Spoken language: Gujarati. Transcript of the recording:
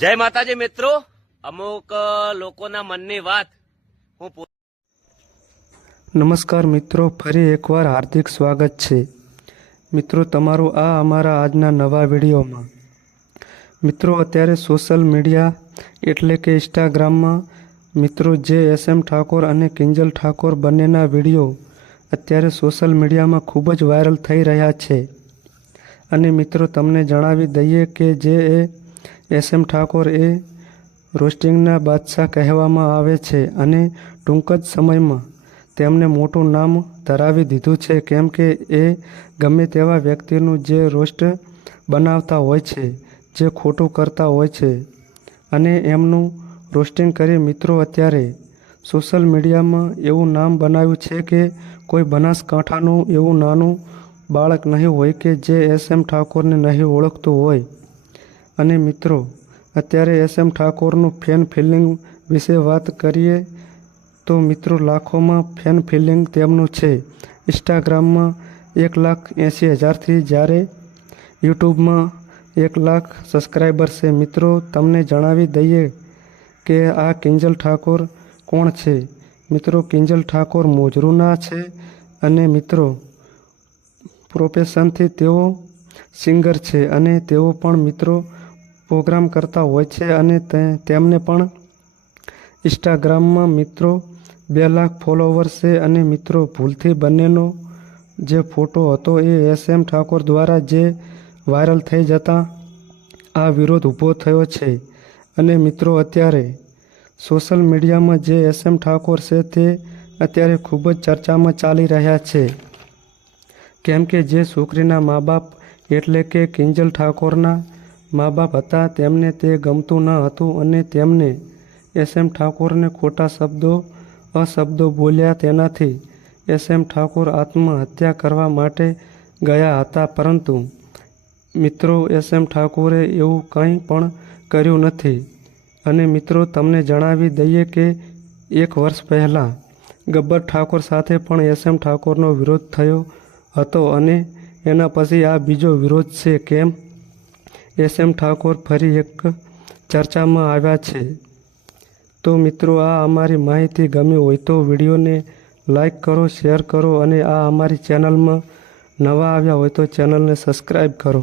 જય માતાજી મિત્રો. અમુક લોકોના મનની વાત હું નમસ્કાર મિત્રો, ફરી એકવાર હાર્દિક સ્વાગત છે. મિત્રો, તમારું આ અમારા આજના નવા વિડીયોમાં. મિત્રો, અત્યારે સોશિયલ મીડિયા એટલે કે ઇન્સ્ટાગ્રામમાં મિત્રો જે એસ એમ ઠાકોર અને કિંજલ ઠાકોર બંનેના વીડિયો અત્યારે સોશિયલ મીડિયામાં ખૂબ જ વાયરલ થઈ રહ્યા છે. અને મિત્રો, તમને જણાવી દઈએ કે જે એ એસ એમ ઠાકોર એ રોસ્ટિંગના બાદશાહ કહેવામાં આવે છે અને ટૂંક જ સમયમાં તેમને મોટું નામ ધરાવી દીધું છે, કેમ કે એ ગમે તેવા વ્યક્તિનું જે રોસ્ટ બનાવતા હોય છે, જે ખોટું કરતા હોય છે અને એમનું રોસ્ટિંગ કરી મિત્રો અત્યારે સોશિયલ મીડિયામાં એવું નામ બનાવ્યું છે કે કોઈ બનાસકાંઠાનું એવું નાનું બાળક નહીં હોય કે જે એસ એમ ઠાકોરને નહીં ઓળખતું હોય. અને મિત્રો, અત્યારે એસ એમ ઠાકોરનું ફેન ફિલિંગ વિશે વાત કરીએ તો મિત્રો, લાખોમાં ફેન ફિલિંગ તેમનું છે. ઇન્સ્ટાગ્રામમાં એક લાખ એંસી હજારથી જ્યારે યુટ્યુબમાં એક લાખ સબસ્ક્રાઈબર છે. મિત્રો, તમને જણાવી દઈએ કે આ કિંજલ ઠાકોર કોણ છે? મિત્રો, કિંજલ ઠાકોર મોજરૂના છે અને મિત્રો પ્રોફેશનથી તેઓ સિંગર છે અને તેઓ પણ મિત્રો પ્રોગ્રામ કરતા હોય છે અને તેમને પણ ઇન્સ્ટાગ્રામમાં મિત્રો બે લાખ ફોલોવર્સ છે અને મિત્રો ભૂલથી બંનેનો જે ફોટો હતો એ એસ એમ ઠાકોર દ્વારા જે વાયરલ થઈ જતાં આ વિરોધ ઊભો થયો છે. અને મિત્રો અત્યારે સોશિયલ મીડિયામાં જે એસ એમ ઠાકોર છે તે અત્યારે ખૂબ જ ચર્ચામાં ચાલી રહ્યા છે. કેમ કે જે છોકરીના મા બાપ એટલે કે કિંજલ ઠાકોરના મા બાપ હતા, તેમને તે ગમતું ન હતું અને તેમને એસ એમ ઠાકોરને ખોટા શબ્દો, અશબ્દો બોલ્યા તેનાથી એસ એમ ઠાકોર આત્મહત્યા કરવા માટે ગયા હતા. પરંતુ મિત્રો, એસ એમ ઠાકોરે એવું કંઈ પણ કર્યું નથી. અને મિત્રો, તમને જણાવી દઈએ કે એક વર્ષ પહેલાં ગબ્બર ઠાકોર સાથે પણ એસ એમ ઠાકોરનો વિરોધ થયો હતો અને એના પછી આ બીજો વિરોધ છે. કેમ? એસ એમ ઠાકોર ફરી એક ચર્ચામાં આવ્યા છે. તો મિત્રો, આ અમારી માહિતી ગમી હોય તો વિડીયોને લાઈક કરો, શેર કરો અને આ અમારી ચેનલમાં નવા આવ્યા હોય તો ચેનલને સબસ્ક્રાઈબ કરો.